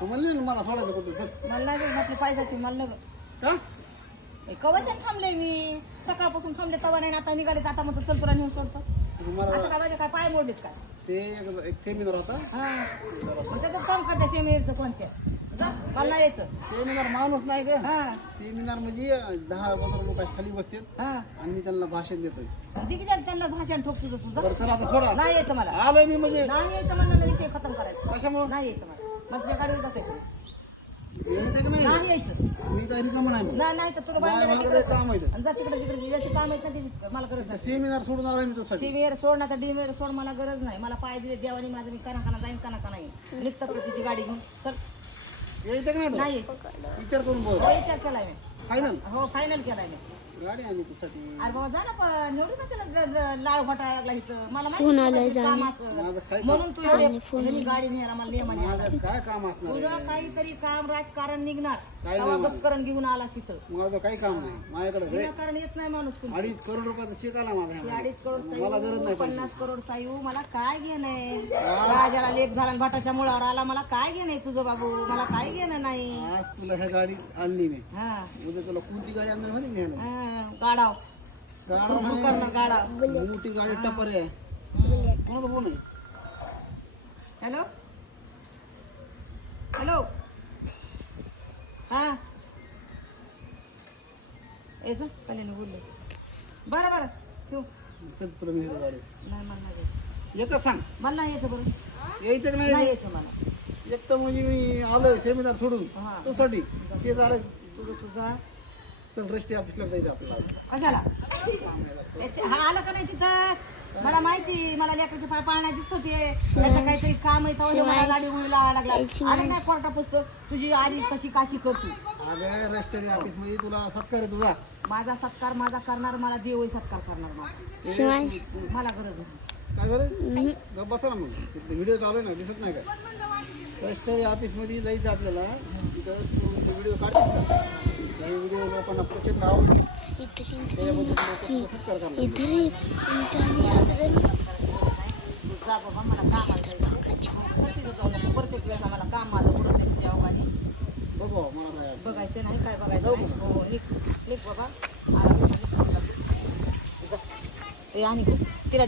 तू म्हणली ना मला सोडायचं कुठं? चल. मला नाही म्हटलं पाहिजे मला नको. का? कवचन थांबले मी. सकाळपासून थांबले तवा नाही आता निघाले आता मग चल तुला नेऊन सोडतो. आता काय माझे काय पाय मोडलेत काय? ते एक- एक सेमिनार होता? हा. मग त्याचं काम करते सेमिनारचं कोणत्या मला नाही यायचं. सेमिनार माणूस नाही का? हा. सेमिनार म्हणजे दहा पंधरा लोक खाली बसतात. हा. आणि मी त्यांना भाषण देतोय. त्यांना भाषण ठोक तुझं तुझं? बरं चला आता सोडा. नाही यायचं मला. आलोय मी म्हणजे. नाही यायचं म्हणलं विषय खतम करायचा. कशामुळं? नाही यायचं मला. मग तुझ्या गाडीवर बसायचं यायचं की नाही? नाही यायचं. मी काय रिकाम नाही मग. नाही नाही तर तुला नाही, बांधलेलं मला तिकडे काही काम आहे. आणि जा तिकडे तिकडे ज्याची काम आहेत ना त्याचीच कर. मला गरज नाही. सेमिनार सोडून आलोय मी तुझ्यासाठी. शिवेर सोडण्याचा डिमेर सोड मला गरज नाही. मला पाय दिले देवानी माझं मी कना कना जाईन कना कना येईन. निघतात का तिची गाडी घेऊन? चल. यायचं की नाही विचार करून बोल. हो विचार केलाय मी. फायनल हो फायनल केलाय मी. गाडी आली तुझ्यासाठी. अरे बाबा जा ना पण एवढी कशाला ज- ज- लाळ घोटाळा लागला इथं? मला माहिती काम असं. माझं काय म्हणून तू एवढे ह्यांनी गाडी न्यायला मला माझं काय काम असणार तुझं आहे? काहीतरी काम राजकारण निघणार. काय तेव्हा नाही घेऊन आला तिथं माझं काही काम नाही. माझ्याकडे लय- विनाकारण येत नाही माणूस कुणी. अडीच करोड रुपयाचा चेक आला माझा. अडीच करोड मला गरज सायू, नाही पैशाची. पन्नास करोड सायू मला काय घेणंय राजाला लेट झाला आणि भाटाच्या मुळावर आला. मला काय घेणंय तुझं बाबू? मला काय घेणं नाही? आज तुला ह्या गाडी आणली मी. हा. उद्या तुला कोणती गाडी आणणार माहिती नाही? हा, गाडाव गाडा करणार. गाडाव मोठी गाडी टपर आहे. कोणाला बोल हॅलो? हॅलो? हा. यायचं कल्याणी बोलले. बरं बरं. ठेवू. चल तुला मी नेतो गाडी. नाही मला नाही यायचं एकच सांग. मला नाही यायचं बरं. यायचं की नाही? नाही यायचं मला. एक तर म्हणजे मी आलोय सेमिनार सोडून. हा. तुझ्यासाठी. ते झालं. तुझं तुझा. रेस्टी ऑफिसला जायचं आपल्याला. कशाला? हा आलं का नाही तिथं? मला माहिती मला लेकराचे पाय पाळण्यात दिसत होते. त्याचं काहीतरी काम आहे तेव्हा हे मला लाडी उडी लावा लागला. आले नाही कोर्टा पुस्तक तुझी आली कशी काशी करतो? अगं रजिस्टरी ऑफिसमध्ये तुला सत्कार आहे तुझा. माझा सत्कार माझा करणार मला देवही सत्कार करणार मला मला गरज नाही काय बरं गप्प बसा ना मग. व्हिडिओ चालू आहे ना दिसत नाही का? रजिस्टरी ऑफिसमध्ये जायचं आपल्याला. तिथं व्हिडिओ काढतेस का? व्हिडिओ लोकांना प्रचंड आवडते त्याच्याबद्दल लोक जा बाबा मला काम आहे जाऊ नको प्रत्येक वेळेला मला काम आलं उडत नाही त्या अवघाने बघू मला बघायचं नाही काय बघायचं नाही. हो निघ निघ बाबा. आरामात जा. आणि